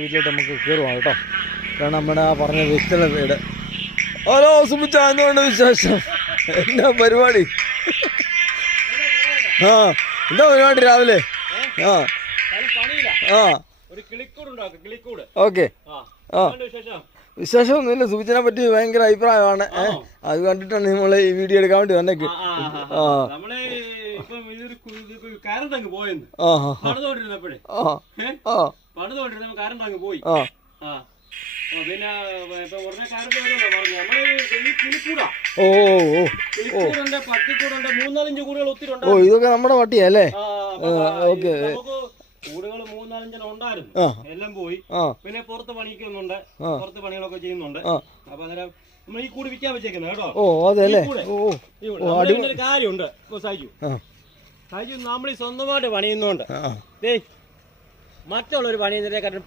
വീട്ടിലോട്ട് നമുക്ക് കയറുവാണ് കേട്ടോ. കാരണം നമ്മുടെ ആ പറഞ്ഞ വ്യക്തിയുടെ വീട്. ഹലോ സുമിച്ച, എന്തുകൊണ്ട് വിശേഷം? എന്നാ പരിപാടി? ആ എന്താ പരിപാടി രാവിലെ? ആ ആ ഓക്കെ. ആ വിശേഷമൊന്നുമില്ല. സുമിച്ചിനെ പറ്റി ഭയങ്കര അഭിപ്രായമാണ്. അത് കണ്ടിട്ടാണ് നമ്മൾ ഈ വീഡിയോ എടുക്കാൻ വേണ്ടി വന്നേക്ക്. ഓ ഇതൊക്കെ നമ്മുടെ പട്ടിയല്ലേ? ഓക്കെ. കൂടുകൾ 3-4 ഉണ്ടായിരുന്നു, എല്ലാം പോയി. പിന്നെ പുറത്ത് പണിക്കുന്നുണ്ട്, പുറത്ത് പണികളൊക്കെ ചെയ്യുന്നുണ്ട്. അപ്പൊ അന്നേരം നമ്മൾ ഈ കൂട് വിൽക്കാൻ വെച്ചേക്കുന്നത് കേട്ടോ. ഓ അതെല്ലേ? ഒരു കാര്യമുണ്ട് സാജു, നമ്മൾ ഈ സ്വന്തമായിട്ട് പണിയുന്നോണ്ട് മറ്റുള്ളവർ പണിയുന്നതിനെക്കാട്ടും